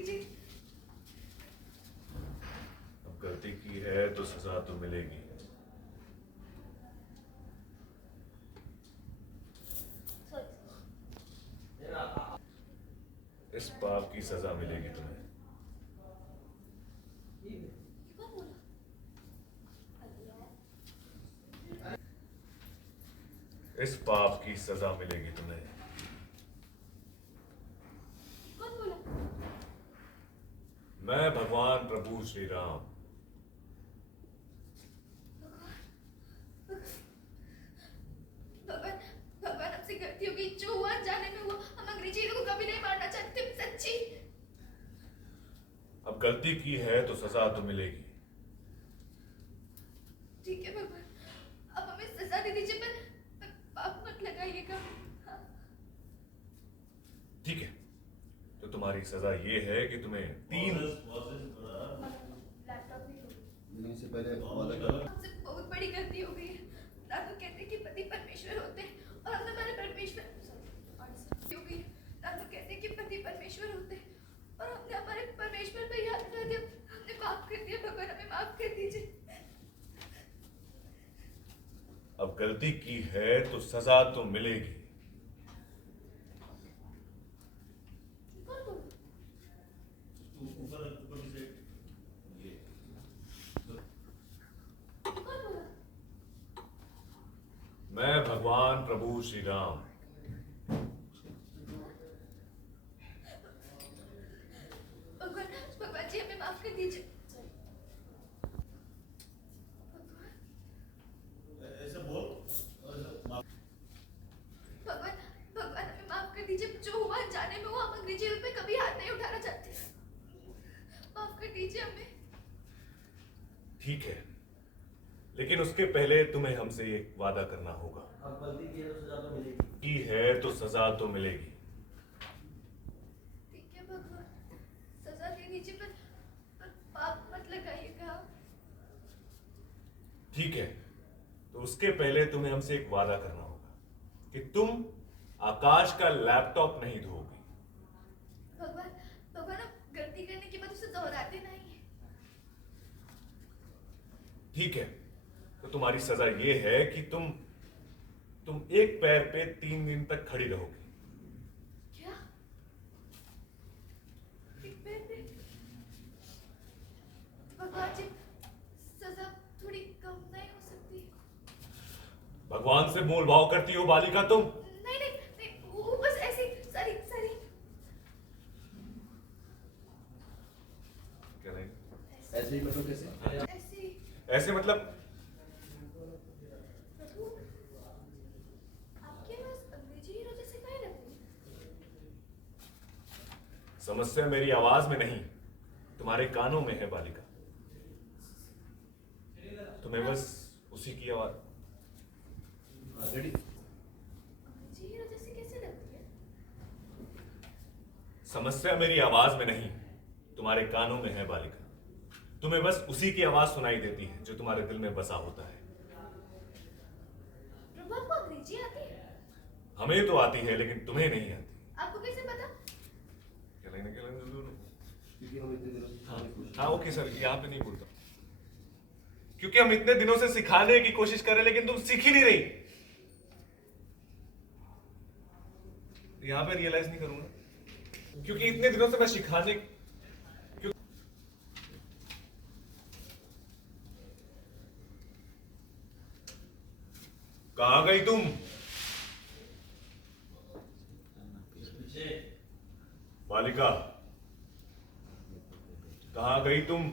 दीजिए। अब गलती की है तो सजा तो मिलेगी। इस पाप की सजा मिलेगी तुम्हें। इस पाप की सजा मिलेगी तुम्हें। कौन बोला? मैं भगवान प्रभु श्री राम। भगवान भगवान हमसे गलती हो गई, जो हुआ जाने में हुआ। हम अंग्रेजी को कभी नहीं मारना चाहते, सच्ची। अब गलती की है तो सजा तो मिलेगी। ठीक है भगवान, अब हमें सजा दे दीजिए, पर पाप मत लगाइएगा। हाँ। ठीक है, तो तुम्हारी सजा ये है कि तुम्हें 3 लैपटॉप नहीं होगी। मिलने से पहले वादा करो। हमसे बहुत बड़ी गलती हो गई है। दादू कहते हैं कि पति परमेश्वर होते हैं और हमने हमारे परमेश्वर हो गई है। दादू कहते हैं कि पति परमेश्वर होते हैं और हमने हमारे परमेश्वर पे याद उठा दिया। हमने माफ कर दिया भगवान, हमें माफ कर दीजिए। अब गलती की है तो सजा तो मिलेगी। कौन बोला? कौन बोला? मैं भगवान प्रभु श्री राम। भगवान भगवान जी हमें माफ कर दीजिए। भगवान भगवान हमें माफ कर दीजिए, जो हुआ जाने में हुआ। हम अंग्रेजी पे कभी हाथ नहीं उठाना चाहते। माफ कर दीजिए हमें। ठीक है, लेकिन उसके पहले तुम्हें हमसे एक वादा करना होगा। अब गलती की है तो सजा तो मिलेगी। की है तो सजा तो मिलेगी। ठीक है भगवान, सजा दे दीजिए, पर पाप मत लगाइएगा। ठीक है, तो उसके पहले तुम्हें हमसे एक वादा करना होगा कि तुम आकाश का लैपटॉप नहीं धोगी। भगवान भगवान अब गलती करने के बाद उसे दोहराते नहीं। ठीक है, तो तुम्हारी सजा ये है कि तुम एक पैर पे 3 दिन तक खड़ी रहोगी। क्या? एक पैर पे? भगवान जी, सजा थोड़ी कम नहीं हो सकती? भगवान से मोल भाव करती हो बालिका तुम। नहीं नहीं नहीं, वो बस ऐसे सॉरी सॉरी। क्या नहीं? ऐसे ही मतलब कैसे? ऐसे ऐसे मतलब प्रभु, आपके पास अंग्रेजी हीरो जैसे काहे लगती है? समस्या मेरी आवाज में नहीं, तुम्हारे कानों में है बालिका। तुम्हें बस उसी की आवाज। रेडी? अंग्रेजी हीरो जैसे कैसे लगती है? समस्या मेरी आवाज में नहीं, तुम्हारे कानों में है बालिका। तुम्हें बस उसी की आवाज सुनाई देती है जो तुम्हारे दिल में बसा होता है। प्रभु आपको अंग्रेजी आती है? हमें तो आती है लेकिन तुम्हें नहीं आती। आपको कैसे पता? क्या लेने के लिए जरूर। क्योंकि हम इतने दिनों से हाँ ओके सर, यहाँ पे नहीं बोलता क्योंकि हम इतने दिनों से सिखाने की कोशिश कर रहे हैं लेकिन तुम सीख ही नहीं रही। यहाँ पे रियलाइज नहीं करूंगा क्योंकि इतने दिनों से मैं सिखाने। कहां गई तुम बालिका? कहां गई तुम?